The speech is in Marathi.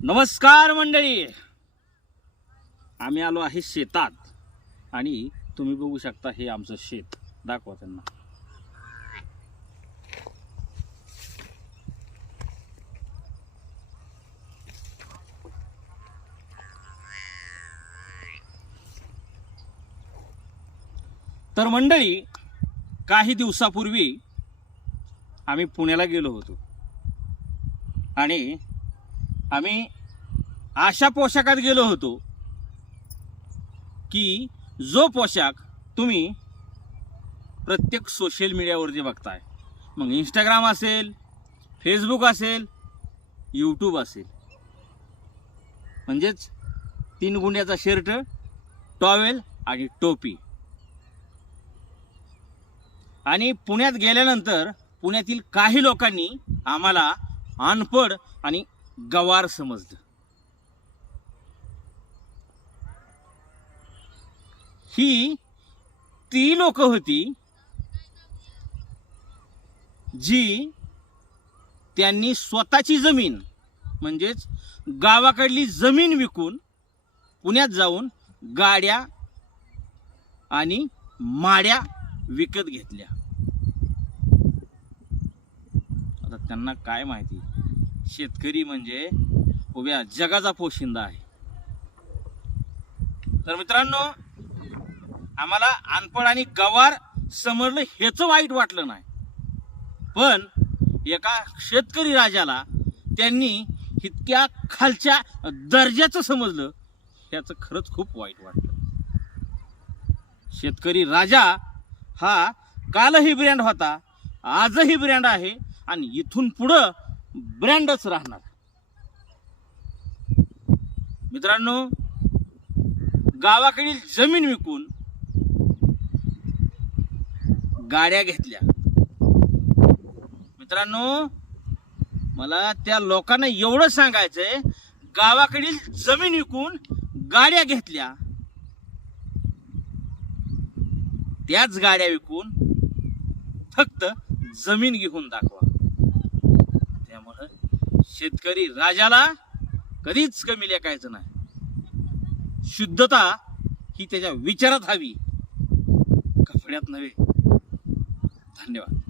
नमस्कार मंडळी, आम्ही आलो आहे शेतात आणि तुम्ही बघू शकता हे आमचं शेत. दाखवा त्यांना. तर मंडळी, काही दिवसापूर्वी आम्ही पुण्याला गेलो होतो आणि आम्ही अशा पोशाखात गेलो होतो की जो पोशाख तुम्ही प्रत्येक सोशल मीडियावरती बघताय. मग इंस्टाग्राम असेल, फेसबुक असेल, यूट्यूब असेल, म्हणजेच 3 गुंड्याचा शर्ट, टॉवेल आणि टोपी. आणि पुण्यात गेल्यानंतर पुण्यातील काही लोकांनी आम्हाला अनपढ आणि गवार समजलं. ही ती लोक होती जी त्यांनी स्वतःची जमीन म्हणजेच गावाकडली जमीन विकून पुण्यात जाऊन गाड्या आणि माड्या विकत घेतल्या. आता त्यांना काय माहिती, शेतकरी म्हणजे उभ्या जगाचा पोशिंदा आहे. तर मित्रांनो, आम्हाला अनपढ आणि गवार समजलं हेच वाईट वाटलं नाही, पण एका शेतकरी राजाला त्यांनी इतक्या खालच्या दर्जाचं समजलं, याचं खरंच खूप वाईट वाटलं. शेतकरी राजा हा कालही ब्रँड होता, आजही ब्रँड आहे आणि इथून पुढं ब्रँडच राहणार. मित्रांनो, गावाकडील जमीन विकून गाड्या घेतल्या. मित्रांनो, मला त्या लोकांना एवढं सांगायचंय, गावाकडील जमीन विकून गाड्या घेतल्या, त्याच गाड्या विकून फक्त जमीन घेऊन दाखवा. त्यामुळे शेतकरी राजाला कधीच कमी लेखायचं नाही. शुद्धता ही त्याच्या विचारात हवी, कपड्यात नव्हे. धन्यवाद.